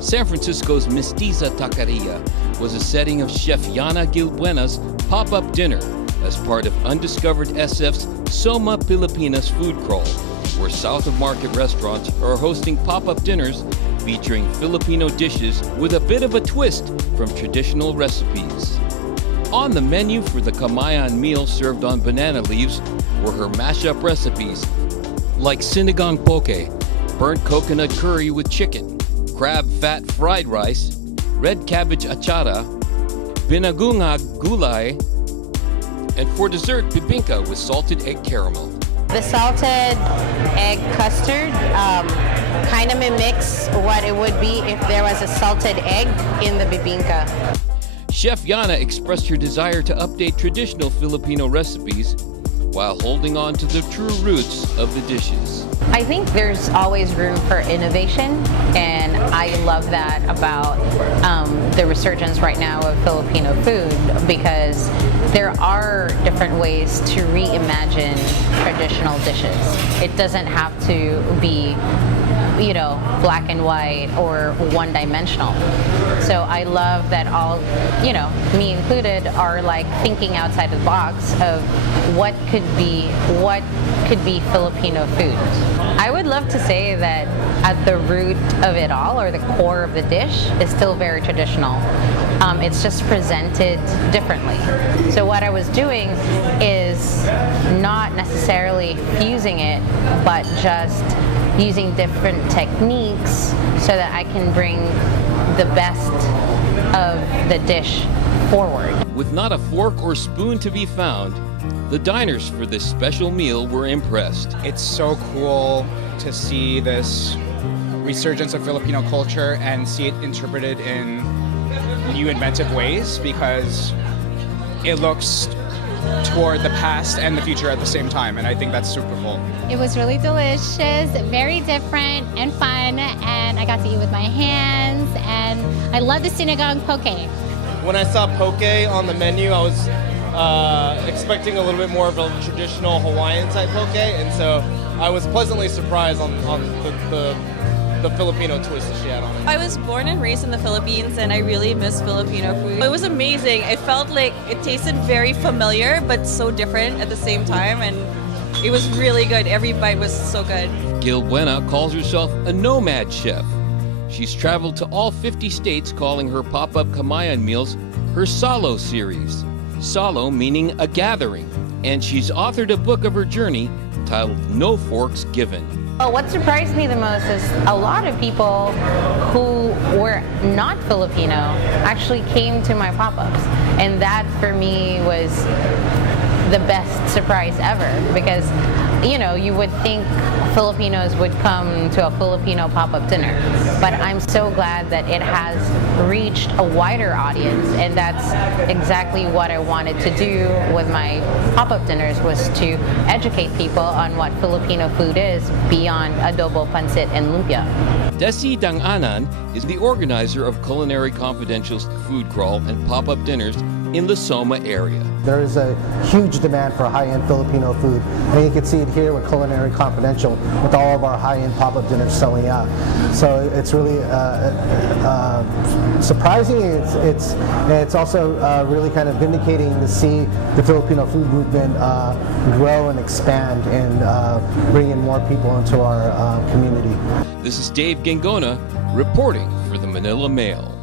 San Francisco's Mestiza Taqueria was a setting of Chef Yana Gilbuena's pop-up dinner as part of Undiscovered SF's SOMA Pilipinas food crawl, where South of Market restaurants are hosting pop-up dinners featuring Filipino dishes with a bit of a twist from traditional recipes. On the menu for the kamayan meal served on banana leaves were her mashup recipes like sinigang poke, burnt coconut curry with chicken, crab fat fried rice, red cabbage achara, binagungag gulay, and for dessert, bibingka with salted egg caramel. The salted egg custard kind of mimics what it would be if there was a salted egg in the bibingka. Chef Yana expressed her desire to update traditional Filipino recipes while holding on to the true roots of the dishes. I think there's always room for innovation, and I love that about the resurgence right now of Filipino food, because there are different ways to reimagine traditional dishes. It doesn't have to be, you know, black and white or one-dimensional. So I love that all, you know, me included, are like thinking outside the box of what could be Filipino food. I would love to say that at the root of it all, or the core of the dish, is still very traditional. It's just presented differently. So what I was doing is not necessarily fusing it, but just using different techniques so that I can bring the best of the dish forward. With not a fork or spoon to be found, the diners for this special meal were impressed. It's so cool to see this resurgence of Filipino culture and see it interpreted in new inventive ways, because it looks toward the past and the future at the same time, and I think that's super cool. It was really delicious, very different and fun, and I got to eat with my hands, and I love the sinigang poke. When I saw poke on the menu, I was expecting a little bit more of a traditional Hawaiian type poke, and so I was pleasantly surprised on the Filipino twist that she had on it. I was born and raised in the Philippines, and I really miss Filipino food. It was amazing. It felt like it tasted very familiar but so different at the same time, and it was really good. Every bite was so good. Gilbuena calls herself a nomad chef. She's traveled to all 50 states, calling her pop-up kamayan meals her Salo series. Salo meaning a gathering, and she's authored a book of her journey titled No Forks Given. Well, what surprised me the most is a lot of people who were not Filipino actually came to my pop-ups, and that for me was the best surprise ever, because, you know, you would think Filipinos would come to a Filipino pop-up dinner, but I'm so glad that it has reached a wider audience, and that's exactly what I wanted to do with my pop-up dinners, was to educate people on what Filipino food is beyond adobo, pancit, and lumpia. Desi Danganan is the organizer of Culinary Confidential's food crawl and pop-up dinners in the SOMA area. There is a huge demand for high-end Filipino food, and you can see it here with Culinary Confidential, with all of our high-end pop-up dinners selling out. So it's really surprising. It's also really kind of vindicating to see the Filipino food movement grow and expand and bring in more people into our community. This is Dave Gengona reporting for the Manila Mail.